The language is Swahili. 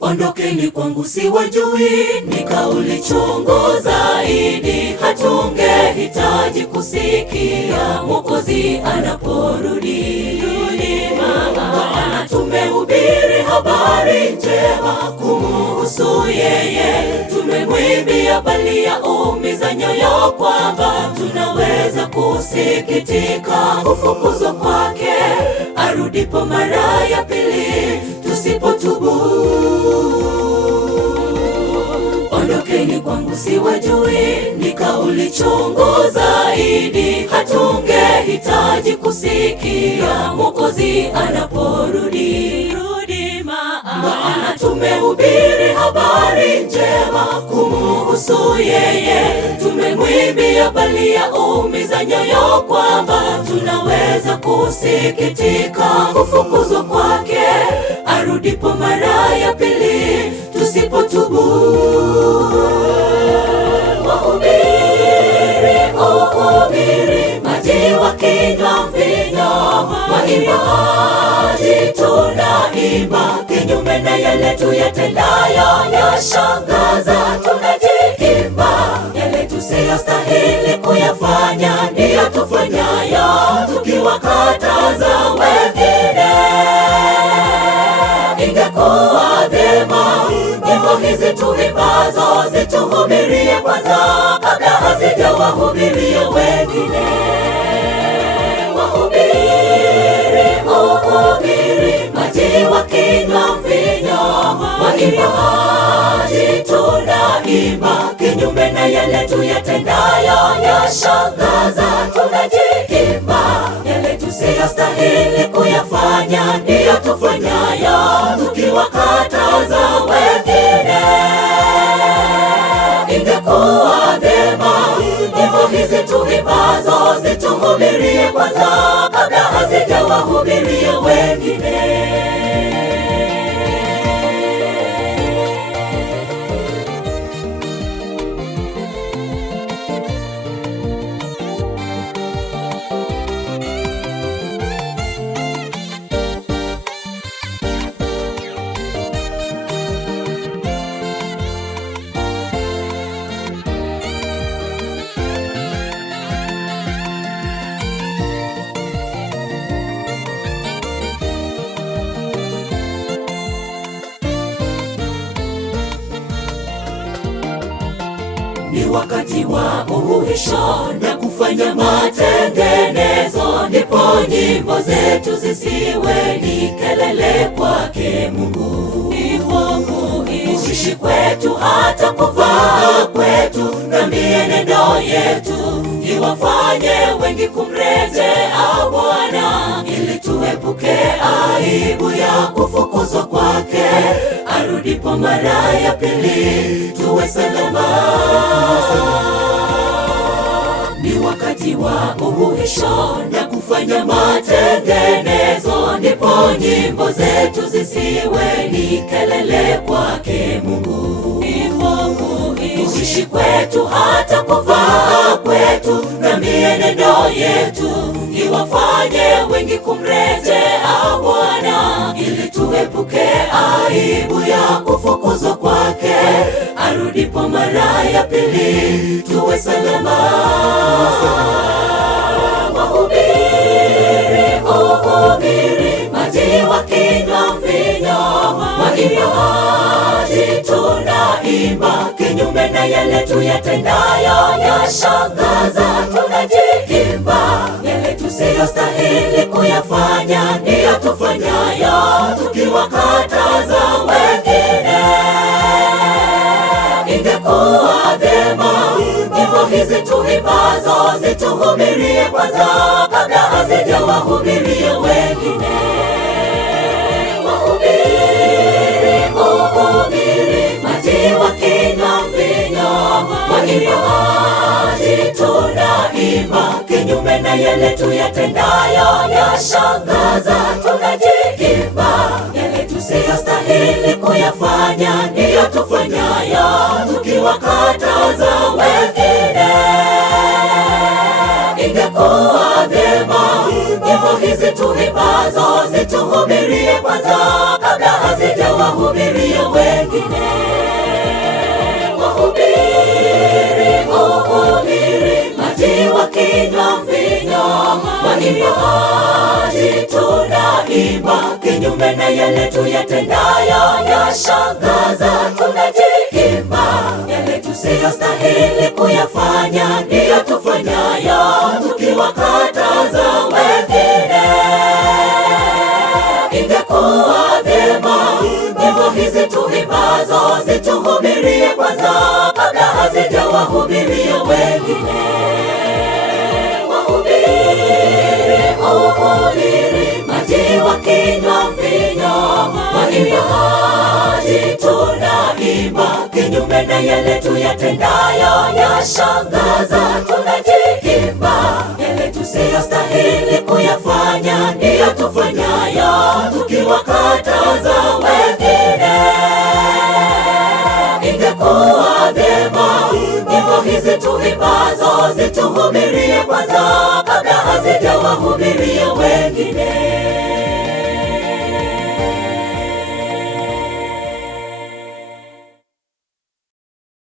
Ondokeni kwangu siwajui, ni kauli chungu zaidi. Hatungehitaji kusikia Mwokozi anaporudi. Maana tumehubiri habari njema kumuhusu yeye. Tumemwimbia bali yaumiza nyoyo, kwamba tunaweza kusikitika kufukuzwa kwake arudipo mara ya pili tusipotubu. Ondokeni kwangu siwajui, ni kauli chungu zaidi. Hatungehitaji kusikia Mwokozi anaporudi. Maana tumehubiri habari njema kumuhusu yeye. Tumemwimbia bali yaumiza nyoyo, kwamba tunaweza kusikitika kufukuzwa kwake arudipo mara ya pili tusipotubu. Wahubiri maji wakinywa mvinyo, waimbaji tunaimba kinyume na yale tuyatendayo. Yashangaza tunajiimba, yale tusiyostahili kuyafanya ndiyo tufanyayo, tukiwakataza wengine. Ingekuwa vyema nyimbo hizi tuimbazo zituhubirie kwanza, kabla hazijawahubiria wengine. Wahubiri maji wakinywa mvinyo, waimbaji tunaimba kinyume na yale tuyatendayo. Yashangaza tunajiimba, yale tusiyostahili kuyafanya ndiyo tufanyayo, tukiwakataza wengine. Ingekuwa vyema nyimbo hizi tuimbazo zituhubirie kwanza, kabla hazijawahubiria wengine. Ni wakati wa uhuisho na kufanya matengenezo, ndipo nyimbo zetu zisiwe ni kelele kwake Mungu. Kuishi kwetu hata kuvaa kwetu na mienendo yetu iwafanye wengi kumrejea Bwana, ili tuepuke aibu ya kufukuzwa kwake arudipo mara ya pili tuwe salama. Ni wakati wa uhuisho na kufanya matengenezo, ndipo nyimbo zetu zisiwe ni kelele kwake Mungu. Kuishi kwetu hata kuvaa kwetu na mienendo yetu iwafanye wengi kumrejea Bwana, ili tuepuke aibu ya kufukuzwa kwake arudipo mara ya pili tuwe salama. Wahubiri maji wakinywa mvinyo, waimbaji tunaimba kinyume na yale tuyatendayo. Yashangaza tunajiimba, yale tusiyostahili kuyafanya ndiyo tufanyayo, tukiwakataza wengine. Ingekuwa vyema nyimbo hizi tuimbazo zituhubirie kwanza, kabla hazijawahubiria wengine. Wahubiri maji tuyatendayo yashangaza, tunajiimba yale tusiyostahili kuyafanya, ndiyo tufanyayo tukiwakataza wengine. Ingekuwa vyema nyimbo hizi tuimbazo zituhubirie kwanza, kabla hazijawahubiria wengine. Wahubiri maji wakinywa mvinyo, waimbaji tunaimba kinyume na yale tuyatendayo yashangaza, tunajiimba yale tusiyostahili kuyafanya, ndiyo tufanyayo tukiwakataza wengine. Ingekuwa vyema nyimbo hizi tuimbazo zituhubirie kwanza, kabla hazijawahubiria wengine. Wahubiri maji wakinywa mvinyo, waimbaji tunaimba kinyume na yale tuyatendayo yashangaza, tunajiimba yale tusiyostahili kuyafanya, ndiyo tufanyayo tukiwakataza wengine. Ingekuwa vyema nyimbo hizi tuimbazo zituhubirie kwanza, kabla hazijawahubiria wengine.